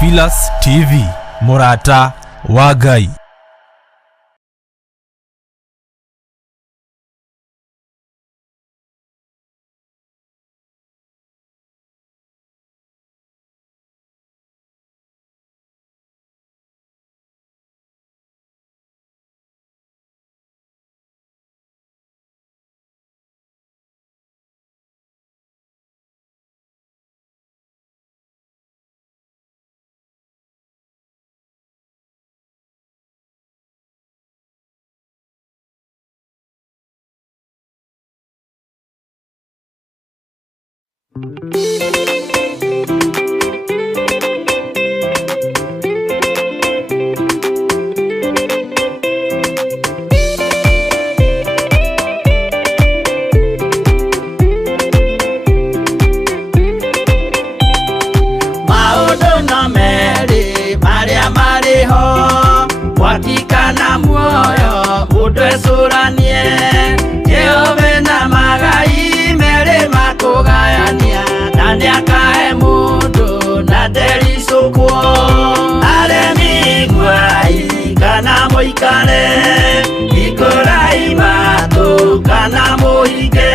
Theophilus TV, Murata wa Ngai. Wakikana muoyo udwe suranie Jehove na magai mere makugayania Nani akae mundu na derisukwo Aremi gwai kana muikare Ikurai matu kana muhige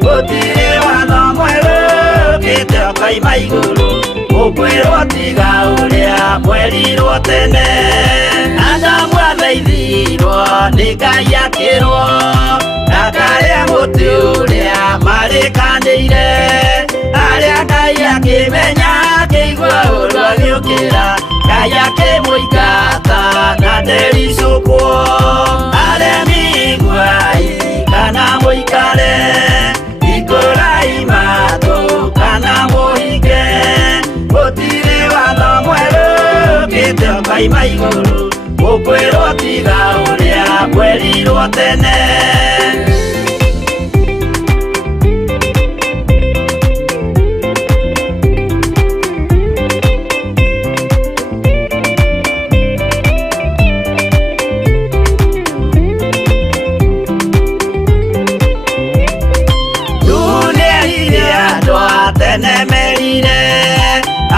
Gutire wano mweru kite okai maiguru Ukwirwo tiga uria mwerirwo tene Adamu athaithirwo nĩ Ngai akĩrwo Ndakarĩa mũtĩ ũrĩa marĩkanĩire Arĩa Ngai akĩmenya akĩigua ũru agĩũkĩra Ngai akĩmũingata na ndericũkwo Aremi gwai kana mũikare Ikũrai matũ kana mũhinge Gũtirĩ watho mwerũ ũkĩte ũkaima igũrũ Ũkwĩrwo tiga ũrĩa mwerirwo tene Nĩerire andũ a tene merire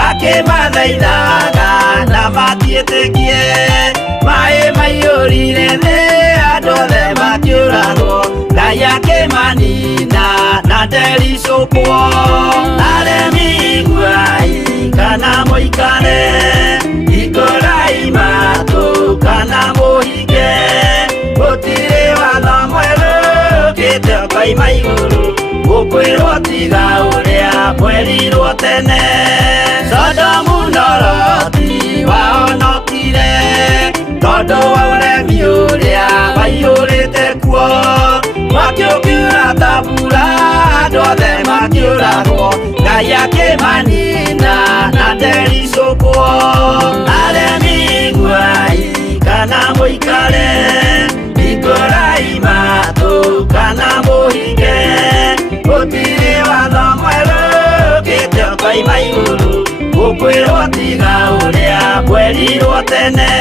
Akĩmathaithaga na matiĩtĩkie Maĩ maiyũrire thĩ andũ othe makĩũragwo Ngai akĩmanina na ndericũkwo Aremi gwai kana mũikare Ikũrai matũ kana mũhinge Gũtirĩ watho mwerũ ũkĩte ũkaima igũrũ Ũkwĩrwo tiga ũrĩa mwerirwo tene Sodomu na Loti wahonokire Tondũ wa ũremi ũrĩa waiyũrĩte kuo Mwaki ũkiura ta mbura andũ othe makĩũragwo Ngai akĩmanina na ndericũkwo Aremi gwai kana mũikare Ikũrai matũ kana mũhinge Gũtirĩ watho mwerũ ũkĩte ũkaima igũrũ Ũkwĩrwo tiga ũrĩa mwerirwo tene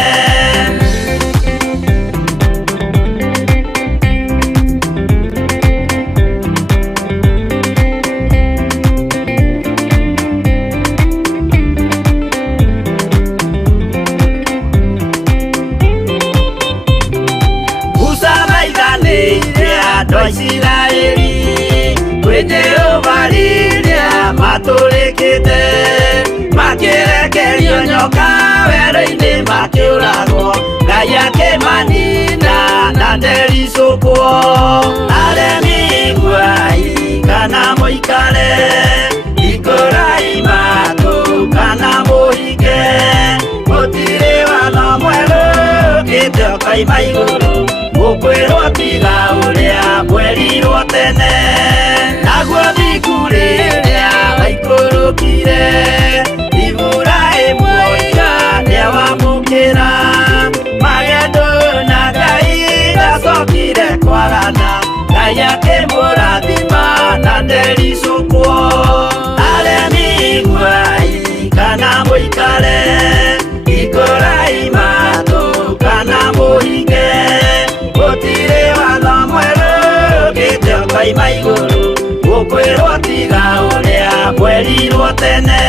Musa maithanĩire andũ a Isiraeli Kwĩ Jehova rĩrĩa matũrĩkĩte Makĩrekerio nyoka werũ-inĩ makĩũragwo Ngai akĩmanina na ndericũkwo Aremi gwai kana mũikare Ikũrai matũ kana mũhinge Gũtirĩ watho mwerũ ũkĩte ũkaima igũrũ Ũkwĩrwo tiga ũrĩa mwerirwo tene Naguo thiku rĩrĩa waikũrũkire Iburahĩmu oiga nĩawamũkĩra Magendo na Ngai ndacokire kwagana Ngai akĩmũrathima na ndericũkwo Aremi gwai kana mũikare Ikũrai matũ kana mũhinge Gũtirĩ watho mwerũ ũkĩte ũkaima igũrũ Ũkwĩrwo tiga ũrĩa mwerirwo tene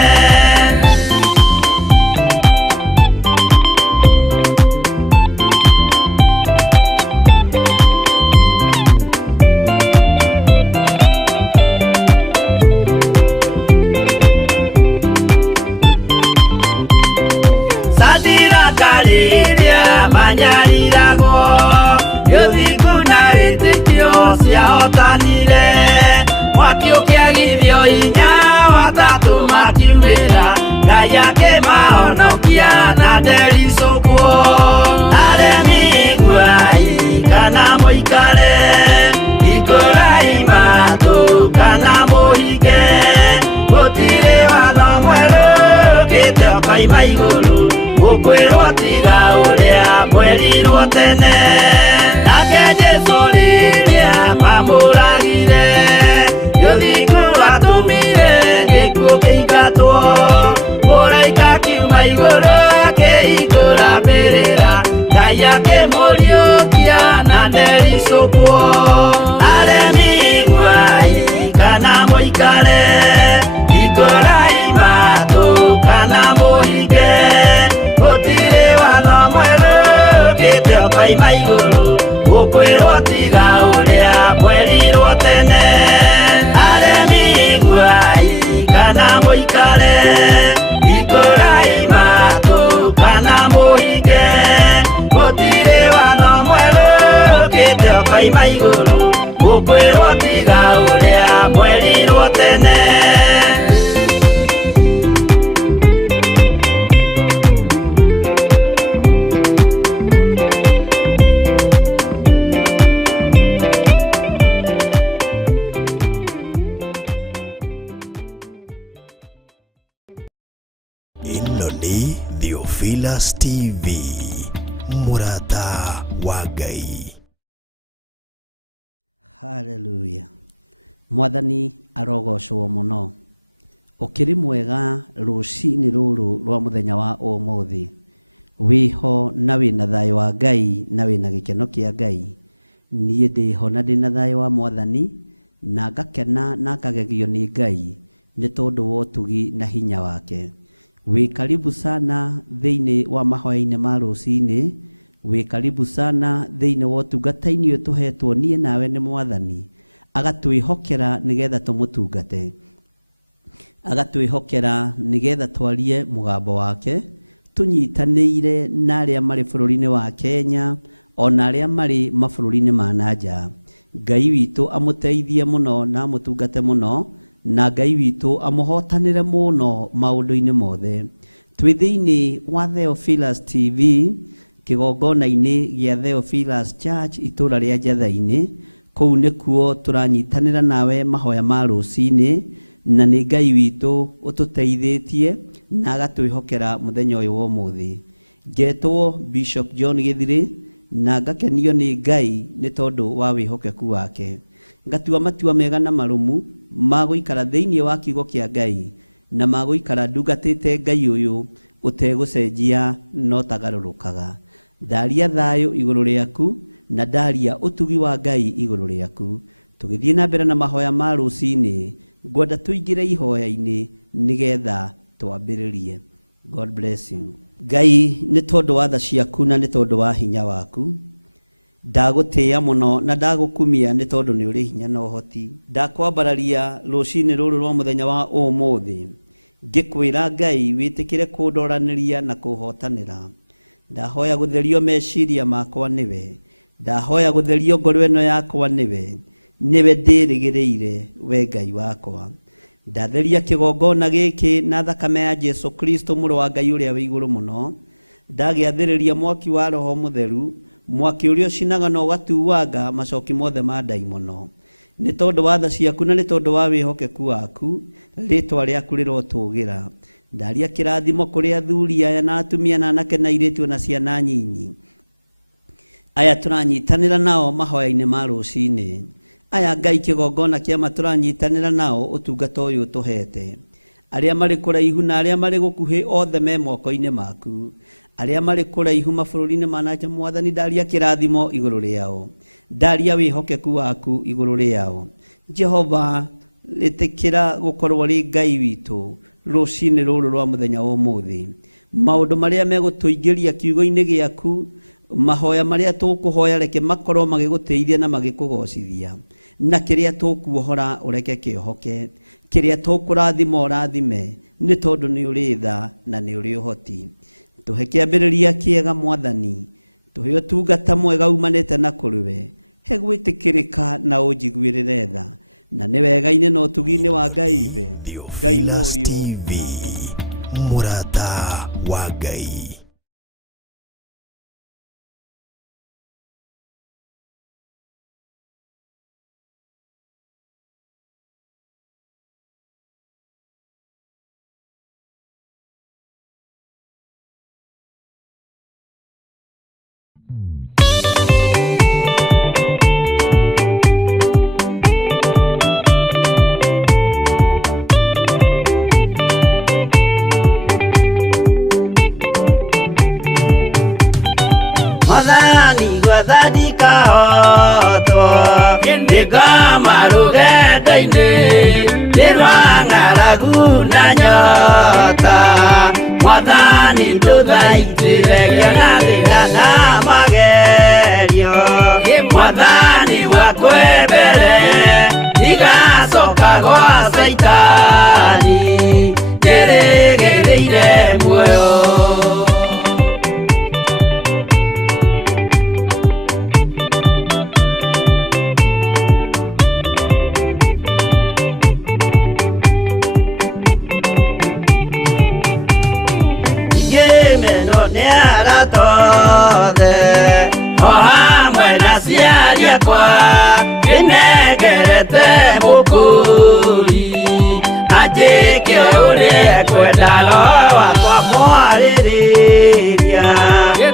kia na ndericũkwo aremi guai kana mũikare ikũrai matũ kana mũhinge gũtirĩ watho mwerũ ũkĩte ũkaima igũrũ gũkwĩrwo tiga ũrĩa mwerirwo tene nake Jesũ rĩrĩa mamũragire gĩthiku atũmire gĩkuũ kĩingatwo mũraika kiuma igũrũ akĩhingũra mbĩrĩra Ngai akĩmũriũkia na ndericũkwo aremi guai kana mũikare ikũrai matũ kana mũhinge gũtirĩ watho mwerũ ũkĩte ũkaima igũrũ gũkwĩrwo tiga ũrĩa mwerirwo tene aremi guai kana mũikare ikũrai matũ kana mũhinge gũtirĩ watho mwerũ ũkĩte ũkaima igũrũ gũkwĩrwo tiga ũrĩa mwerirwo tene Ĩno nĩ Theophilus TV, mũrata wa Ngai. Hallelujah. Mwathani arogocwo mũno. Ũkĩrĩ mwega rũcinĩ rũrũ rwa mũthenya wa ũmũthĩ. Wĩho na wĩna thayũ wa Ngai na wĩna gĩkeno kĩa Ngai. Niĩ ndĩho na ndĩna thayũ wa Mwathani na ngakena na ngagegio nĩ Ngai nĩ tondũ wa ũtugi na hinya wake. Wĩ karibu sana thĩinĩ wa mahoya-inĩ ma rũcinĩ. Wĩ karibu sana thĩinĩ wa ũtungata-inĩ ũyũ tũhetwo niĩ nawe nĩ Mwathani. Agatwĩhokera nĩgetha tũmũtungate. Agatwĩhokera nĩgetha twarie mũgambo wake. Tũnyitanĩire na arĩa marĩ bũrũri-inĩ wa Kenya ona arĩa marĩ mabũrũri-inĩ ma nanja. Ngai witũ amũteithie mũno na amũtungate mũno. Na Ngai witũ amũhotanĩre mũno maũndũ-inĩ mothe. Twĩ thĩinĩ wa Theophilus TV kĩgongona-inĩ gĩa Theophilus Church itũra rĩa Njatha-inĩ. Kũu nĩkuo tũranyitanĩra nawe mahoya ma rũcinĩ na nĩ Ngai witũ ũtũteithĩtie na agatwĩhokera mũthenya ũyũ wa ũmũthĩ. Ngetwo Bishop John Gĩthirĩ na ngakenio nĩ Ngai nĩ tondũ wa wĩhokeku wake. Ngatua matua mega na marũmu ma gũikara thĩinĩ wa kiugo kĩa Ngai na ma gũikara ndungatĩte Ngai ũyũ ũtegũcenjia no tagarũrũkaga. Ndaria thayũ igũrũ rĩaku na ndaria ũtugi wa Ngai igũrũ rĩaku. Tũgĩthiĩ na mbere na mahoya ma rũcinĩ, ngwenda tũingĩre ihoya-inĩ nĩgetha twambĩrĩrie. God bless you. Ngai nĩ tondũ wa tha ciaku na nĩ tondũ wa hinya waku. Ndagũtĩĩa mũno na ndagũkumia nĩ tondũ nĩ ũrĩ hinya na ũhoti. Ndakwambararia rũcinĩ rũrũ rwa mũthenya wa ũmũthĩ ngĩkwĩra Ngai wĩtĩkĩre kũndoranĩria na kũhotanĩra. Ndahoya gũtherio meciria makwa nĩwe. Ndahoya gũtherio ngoro ĩno yakwa nĩwe. Nĩwe ndĩrĩgĩrĩire we Ngai wakwa. Ndatheria kĩgongona gĩkĩ na thakame ya Jesu Kristo mũrũ wa Ngai ũrĩa wĩ igũrũ mũno. Ndagĩathĩrĩria mwaki wa Roho Mũtheru, mwaki ũrĩa ũcinaga na ũgatuanga macoki mothe ma ndaimono. Nĩ tondũ wa tha ciaku na nĩ tondũ wa wĩhokeku waku, rĩtwa rĩaku rĩrotũgĩra. Ndaria kĩrathimo kũrĩ athuri aya na atumia na anake na airĩtu na ciana nyinyi. Aya tũranyitanĩra nao mahoya-inĩ ma rũcinĩ. Aya Ngai kĩgongona kĩama tũranyitanĩra nao ũtungata ũyũ tũhete. Arĩa marĩ kũraihu na arĩa marĩ gũkuhĩ othe me moko-inĩ maku. Arĩa marĩ kũraihu mabũrũri-inĩ ma nanja Mwathani ndaria kĩrathimo igũrũ rĩao. Ndaria wĩhokeku waku igũrũ rĩao. Jehova rĩtĩkĩra gũkorwo rĩ Ngai witũ rũcinĩ rũrũ rwa mũthenya wa ũmũthĩ. Maũndũ marĩa megũtũingĩria kiugo-inĩ gĩaku, mahoya marĩa tũkũhoya reke makorwo magĩgũteithia na magĩkũgocithia. Na kĩrĩa tũkuohora ũreke kĩohoke. Kĩrĩa tũkũrathima ũrathime nĩ tondũ nĩ ũrĩ tha na nĩ ũrĩ ũhoti. Tũhe kĩambĩrĩria kĩega Mwathani. Tũhe ũtungata mwega umanĩte na kũrĩ we. He gwĩtĩkĩrĩka na ũnjiguĩrĩre tha. Na nĩ wega-inĩ na ũtugi-inĩ wa Ngai we. Ngai mũriũ na Ngai mũrata wa Ngai. Ngai. Madani gwathadi kahoto Nikama rugenda-ini Nirwang'aragu na nyota Mwathani nduthaitire ngĩona thĩna na magerio Mwathani wakwa mbere igacoka gwa Saitani ndĩrĩgĩrĩire muoyo o hamwe na ciari akwa nĩnengerete mũkũri anjĩke ũrĩa kwenda roho wakwa mwarĩrĩria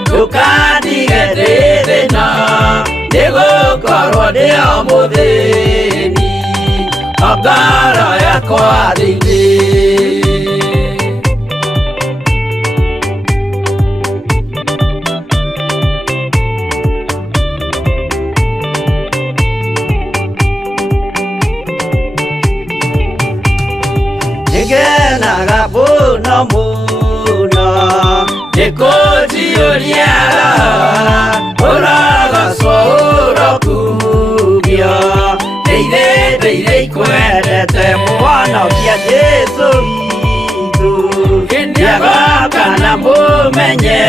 ndũkandige ndĩ thĩna nĩgũkorwo ndĩ o mũthĩni o ngoro yakwa thĩinĩ Ngenaga muno muno Nĩkũnjiũria ũrogocwo ũrokugio Ndĩire ikwendete Mũhonokia Jesũ witũ Nĩagoka na mũmenye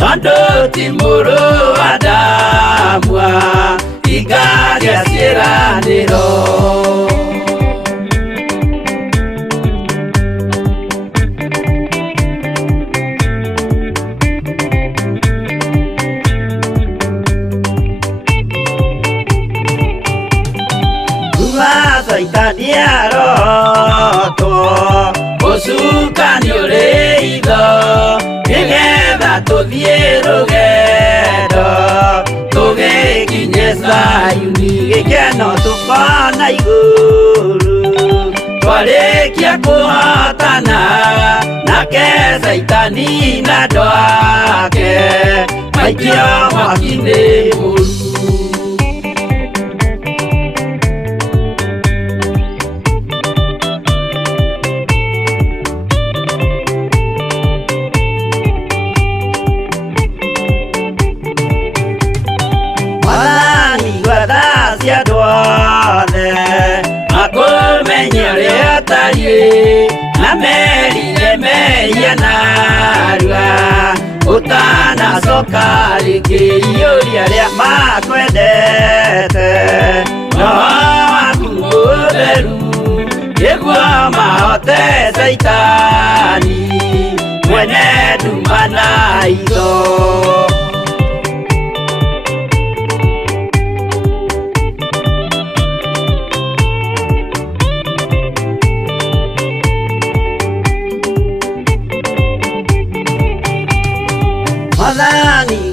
tondũ ti mũrũ wa ndamwa Ingagĩa ciĩranĩro Saitani arotwo Ũcukani ũrĩ itho Nĩgetha tũthiĩ rũgendo Tũgĩkinye Zayuni Gĩkeno tũkona igũrũ Twarĩkia kũhotana Nake Saitani na andũ ake Maikio mwaki-inĩ mũru Na merire meia narua Ũtanacoka rĩngĩ iũria rĩa makwendete Roho waku mũtheru nĩguo mahote Saitani mwene nduma na itho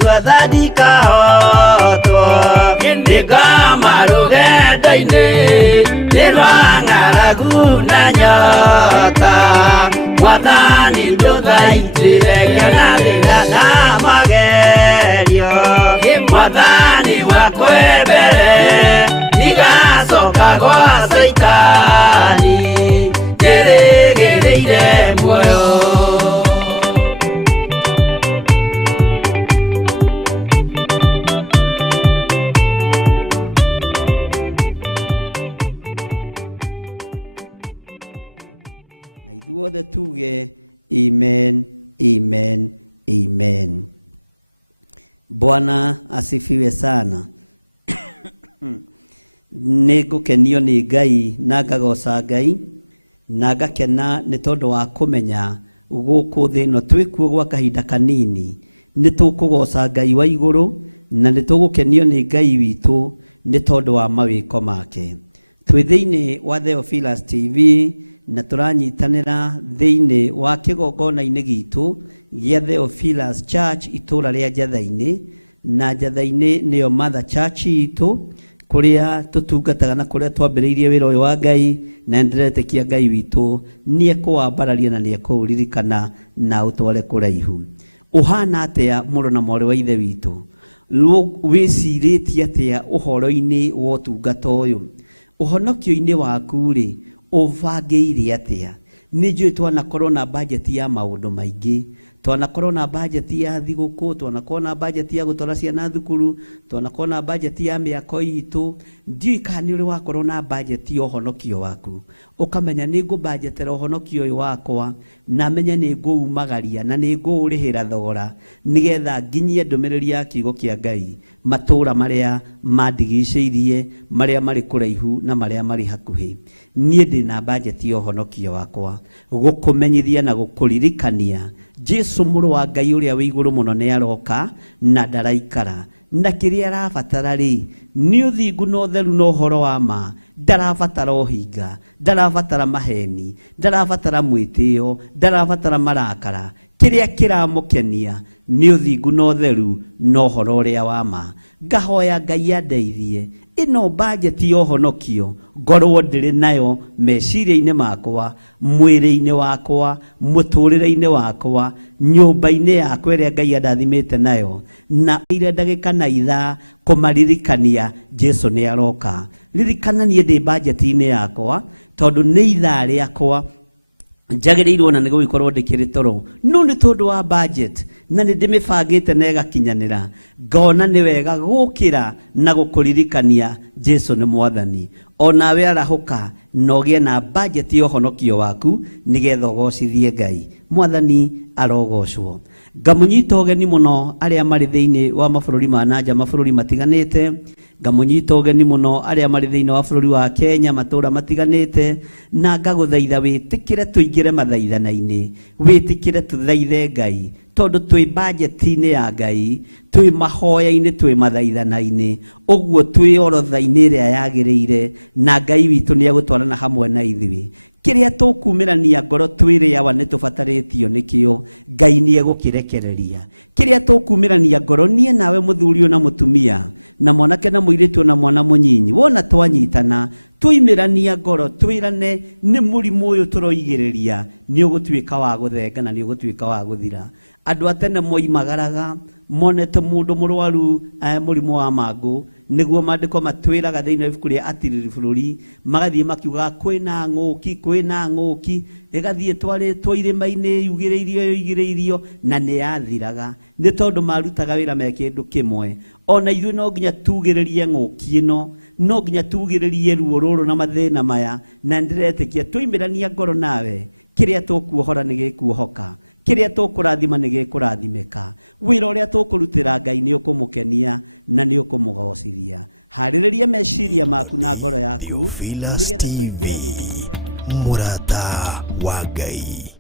Mwathani kahotwo Nikama rũgenda-inĩ Nĩrwang'aragu na nyota Mwathani ndũthaitire ngĩona thĩna na magerio Mwathani wakwa mbere igacoka gwa Saitani ndĩrĩgĩrĩire muoyo Ithuothe tuge amen, amen, amen. Bwana asifiwe sana. Nĩngũkenio nĩ Ngai na ngagoca Ngai na ngakena nĩ tondũ wa kũmenya gũkũ thĩ ĩno twĩkuo gwa kahinda kanini, nĩ tũkũgoca Ngai wa igũrũ na nĩ tũgũkenio nĩ Ngai witũ nĩ tondũ wa mawĩko make. Twĩ thĩinĩ wa Theophilus TV na tũranyitanĩra thĩinĩ wa kĩgongona-inĩ gitũ gĩa Theophilus Church itũra rĩa Njatha-inĩ, na Njatha-inĩ nĩyo Mother Church itũ, kũrĩa tũtungataga na kũrĩa twambĩrĩirie wĩra ũyũ wa Ngai, na ndĩretĩkia Ngai witũ nĩekũwambararia na nĩekũũririkana na ũtware kũraihu. Ũhana atĩa mũrũ na mwarĩ wa ithe witũ? Wĩcirĩtie atĩa ũhoro-inĩ wa ũtungata ũyũ? Ũhonokio-inĩ waku rĩ, ũbangĩire atĩa? Nĩ njũĩ twanakorwo na bajeti ya maũndũ maingĩ, twanakorwo na bajeti ya thigũkũ, twanakorwo na bajeti ya gũtwara ciana thukuru, twanakorwo na bajeti ya mĩako itũ. Ndiũĩ kana nĩ ũrĩ wakorwo na bajeti ya ũhonokio waku, ũkamenya nĩ ngũbanjetera ũhonokio ũyũ wakwa, na menye nĩ ngũumagaria na nĩ ngũũrĩhĩra thogora, nĩgetha nginyie ndũmĩrĩri ya kiugo kĩa Ngai matũũra marĩa mandigicĩirie, marĩa marĩ kũraihu na marĩa marĩ hakuhĩ. Niĩ ndĩ na bajeti ya ũhonokio wakwa, gũkũmenyithia na gũkũririkania Jesu mũrũ wa Ngai ũrĩa wĩ igũrũ mũno nĩ aroka na ndaraikara, na kĩrĩa arabatara rĩ nĩ ũthingu na ũtheru na ũhoro wa ma. Ndarabatara ũhinga, ndarabatara maheni, ndarabatara mwĩtĩo, ndarabatara marakara. Kĩrĩa kĩramũkenia nĩ ũthingu na ũtheru na ũhoro ũrĩa wa ma. Ngahoya Ngai andeithie ĩno bajeti ya ũhonokio ngorwo ndĩrĩ nayo meciria-inĩ makwa, mwĩrĩ-inĩ wakwa, mũtũrĩre-inĩ wakwa, nyũmba-inĩ yakwa ĩrĩa Ngai andathimĩte nayo, na ire ndagĩka na ithaa kũmaririkania Jesu nĩ aroka. Ririkana niĩ ndĩ bajeti-inĩ yakwa, tondũ nĩ ithaa rĩakwa njagĩrĩirwo na nĩgũgĩkorwo ndĩkĩrĩ toro, no nĩ tondũ wa budget na nĩ ndĩmĩbangĩte na ĩgakinyanĩra, ngona nĩ wega gũkĩra na gũkũririkania Jesu nĩ Mwathani. Onawe arahũka na ũgĩe na budget ya ũhonokio waku nĩgetha ũgocithie Ngai. Mwathani arogocwo. Ngamũnyita ũgeni mũno arĩa marĩ thĩinĩ wa mabũrũri ma nanja, mabũrũri matiganĩte. Ngamũnyita ũgeni mũno arĩa marĩ thĩinĩ wa bũrũri wa Kenya, matũũra matiganĩte, na ngagũthaitha wĩtĩkĩre tũingĩre mathaithana-inĩ, wĩtĩkĩre tũthaithe Ngai, tondũ twĩ bajeti-inĩ ya Ngai, twĩ mahoya-inĩ, twĩ mathaithana-inĩ, ũguo twĩ orotha-inĩ ĩrĩa yagĩrĩire, na Ngai witũ nĩ egũtwarana hamwe na ithuĩ. Kĩrĩa tũkumĩrania ngoro twĩrĩ awa nĩ tũbatarĩtio nĩkĩo, Ngai nĩ egũkĩrekereria. Kĩrĩa tũkumĩrania ngoro niĩ nawe mũthuri na mũtumia, na mwanake na mũirĩtu na mwana mũnyinyi, wona twanyitana tũimĩrania ngoro twĩrane nĩ mũrimũ ũyũ tũroigĩrĩria nĩ ũgũtuĩka wa gũthenga na nĩ ũgũtuĩka wa gũthira. Andũ a tene moimagaraga monete mũndũ mũrwaru mũrimũ wa mangũ, nĩguo maandĩko matwĩraga thĩinĩ wa ibuku rĩa atiriri bũrũri, magathiĩ makiugaga kwĩna ng'ũki, kwĩna ng'ũki, ĩgathiĩ twarĩtwo irĩma-inĩ yugĩrĩirio na nĩ yathiraga, nĩ tondũ marutaga wĩra me kĩndũ kĩmwe. Ona ithuĩ no nginya tugĩrĩrie ng'ũki ĩno, no nginya tugĩrĩrie ruo rũrũ na mathĩna maya, na ndĩretĩkia tũimĩrania ngoro nawe, kĩrĩa tũkuohora nĩ gĩkuohoka, kĩrĩa tũkũrathima nĩ gĩkũrathimĩka, wĩra ũrĩa tũkũrutĩra Ngai nĩ ũkũmũkenia na nĩ ũkũmũgocithia. Harĩrĩria meciria maku na ngoro yaku nĩgetha tũingĩre wĩra-inĩ mũrata wa Ngai.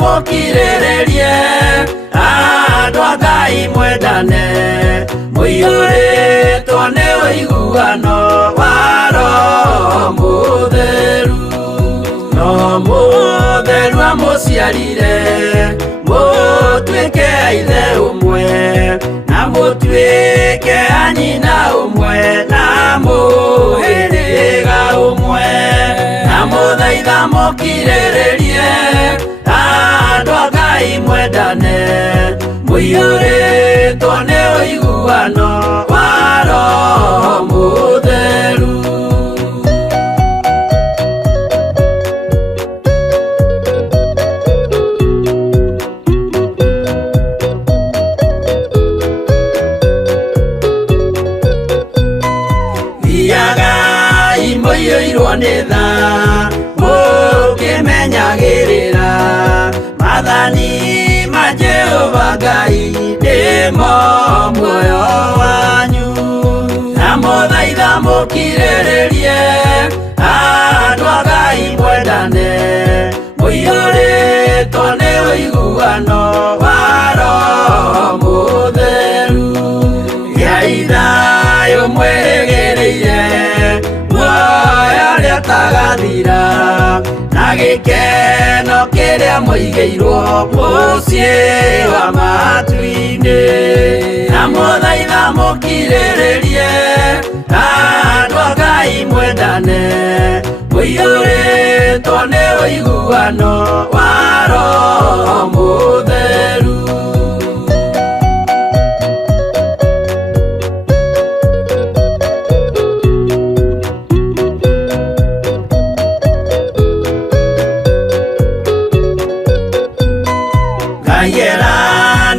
Mukirĩrĩrie andũ a Ngai mwendane, mũiyũrĩtwo nĩ ũiguano wa Roho Mũtheru. Roho Mũtheru amũciarire mũtuĩke a ithe ũmwe, na mũtuĩke a nyina ũmwe, na mũhĩrĩga ũmwe, na mũthaitha mũkirĩrĩrie andũ a Ngai mwendane, mũiyũrĩtwo nĩ ũiguano wa Roho Mũtheru. waiyũirwo nĩ tha ũkĩmenyagĩrĩra mathani ma Jehova Ngai nĩmo muoyo wanyu na mũthaitha mũkirĩrĩrie andũ a Ngai mwendane mũiyũrĩtwo nĩ ũiguano wa Roho Mũtheru gĩai thayũ mwĩrĩgĩrĩire muoyo ũrĩa ũtagathira na gĩkeno kĩrĩa mũigĩirwo mũciĩ wa matu-inĩ na mũthaitha mũkirĩrĩrie andũ a Ngai mwendane mũiyũrĩtwo nĩ ũiguano wa Roho Mũtheru.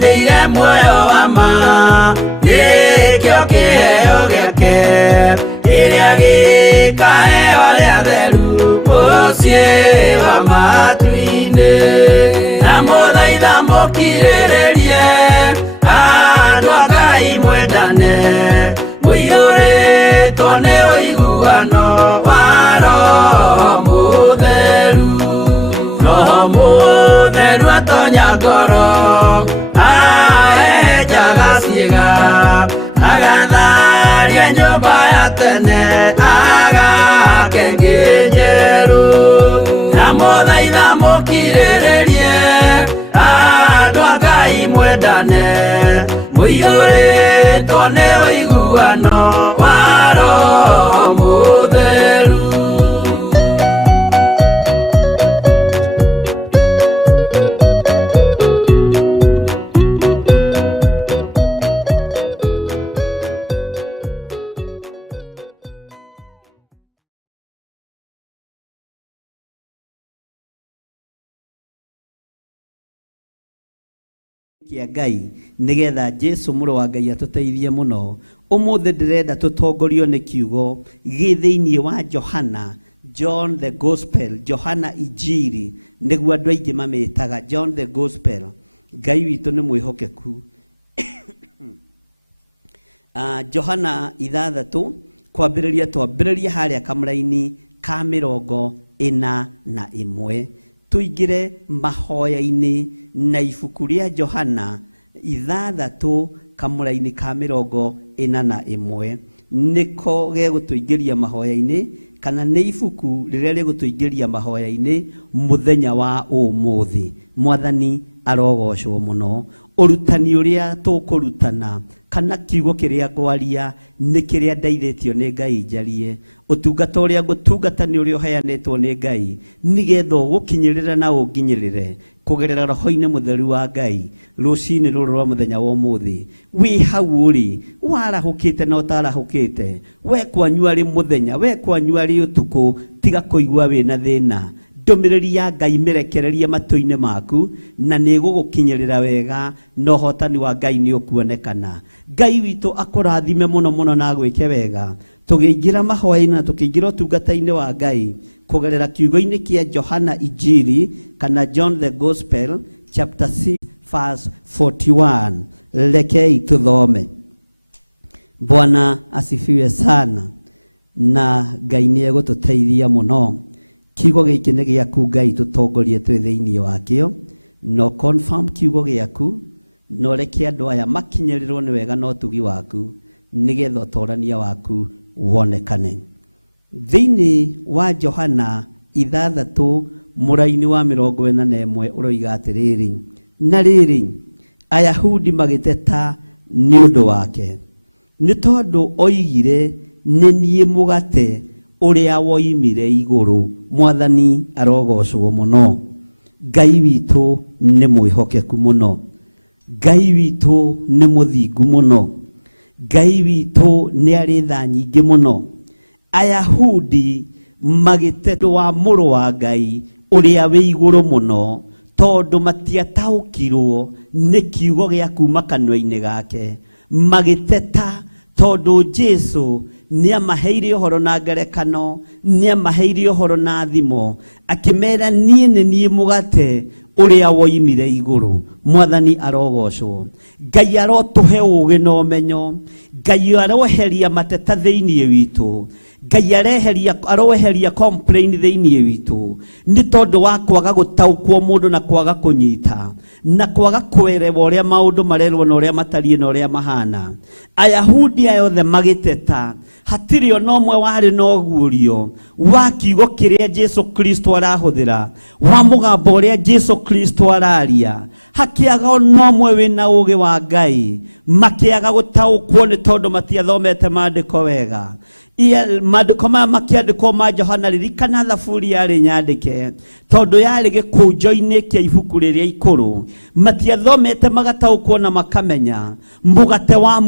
Nĩire muoyo wa ma nĩkĩo kĩheo gĩake kĩrĩa gĩkaheo arĩa atheru mũciĩ wa matu-inĩ na mũthaitha mũkirĩrĩrie andũ a Ngai mwendane mũiyũrĩtwo nĩ ũiguano wa Roho Mũtheru. Roho Mũtheru atonya ngoro ahejaga ciĩga agatharia nyũmba ya tene agake ngĩ njerũ na mũthaitha mũkirĩrĩrie andũ a Ngai mwendane mũiyũrĩtwo nĩ ũiguano wa Roho Mũtheru. Kia Ngai nigetha Jesu mũrũ wa Ngai atũteithie mũno. Ũmũthĩ ndĩrenda tũtongorio nĩ kiugo gĩ thĩinĩ wa Johana, John the Gospel, Johana Injiri nĩguo andũ aingĩ mamĩtaga John the Gospel. Ngai witũ nĩ mwĩhokeku. Johana 6 twambĩrĩria harĩa kamũra-inĩ ka 41 tuingire mahoya-inĩ na ibuku rĩa Johana 6 kamũra-inĩ ka 41 nĩko gegũtũingĩria mahoya-inĩ kana nĩ ibuku rĩrĩa rĩgũtũingĩria mahoya-inĩ mũthenya wa ũmũthĩ. Mwathani arogocwo mũno. Ũrutani ũrĩa tũkũrutana kana kiugo kĩrĩa ngwaria nĩ kĩrĩa ndaithĩtio nĩ Ngai njarie. Ũtungata ũrĩa ngũtungata nĩ ũrĩa ũheanĩtwo nĩ Ngai nĩgetha ũgũkinyĩrĩra na ũnginyĩrĩre kũgerera Roho-inĩ Mũtheru wa Ngai rũcinĩ rũrũ rwa mũthenya wa ũmũthĩ. Wĩ hau ũrĩ warahũkĩte na ũtarahũkĩte, we kwanyu arĩ mũthenya, we kwanyu arĩ ũtukũ, tiga kũigua wĩna thĩna. Ndũmĩrĩri ya Ngai mĩrekererie matũ-inĩ maku na nĩ gũgũkinyĩrĩra wega na ũhotani wa Ngai nĩ ũkuonekana. Ngai witũ akũrathime mũno mũno na gwĩke wega. Tũgĩingĩra mahoya-inĩ na tũkĩingĩra ũtungata-inĩ wa Ngai kũgerera kiugo-inĩ kĩa Johana Injiri kana John the Gospel chapter 6 verse 41. Rekei tuthome. Bwana asifiwe sana na Ngai nĩ egũtũteithia mũno. Kiugo gĩkĩ nĩ gĩaku Ngai, tũtongorie twĩ thĩinĩ wakĩo. No confirm kiugo gĩaku, no reke andũ aya makinyĩrĩrwo nĩ wega na ũtugi waku nĩgetha ũtorania waku wonekane. Thĩinĩ wa Johana 6 mũra-inĩ wa 41 ũroiga atĩrĩrĩ, na rĩrĩ Ayahudi magĩteta nĩ ũndũ wake nĩ tondũ oigire nĩ niĩ mũgate ũrĩa woimire igũrũ. Mwathani arogocwo mũno. Ngai witũ nĩ mwĩhokeku mũno. Ngai witũ nĩ mũthingu mũno. Ngai witũ nĩ arĩ tha nyingĩ mũno. Ayahudi magĩtetwo wa mũrũ wa Ngai ũrĩa wĩ igũrũ mũno tondũ matiataũkirwo nĩ kiugo gĩa kuma kanua-inĩ gake. Magĩteta tondu Jesu ni amaheire uhoro na ngerekano, ni amaheire uhoro na thimo, akimera nie ni mugate uria woimire iguru. Mwathani arogocwo. Ngai arotuhe ugi na umenyo, Ngai aroheria mateta thiini witu, Ngai aroheria complain thiini witu, ni tondu wa kwaga gutaukwo mundu na kwaga kunyita na kwaga kwerewa uria maundu marerwo na uria matarie na uria mahana. Ayahudi ayothe magiteta, hatiri ona umwe wari na ugurio wa kiugo kiria Jesu Kristo arahuthira, wa mugambo uria Jesu Kristo araria. Hakiaga ona umwe wina ugi wa Ngai, makiaga gutaukwo ni tondu matiathomete maandiko wega. Maandiko maya makiandikwo ma Johana ririkana thaburi yari nyandike, tondu yari gikunjo-ini kia ibuku riria ikuru, matiathomete magataukwo na makamenya mugate wa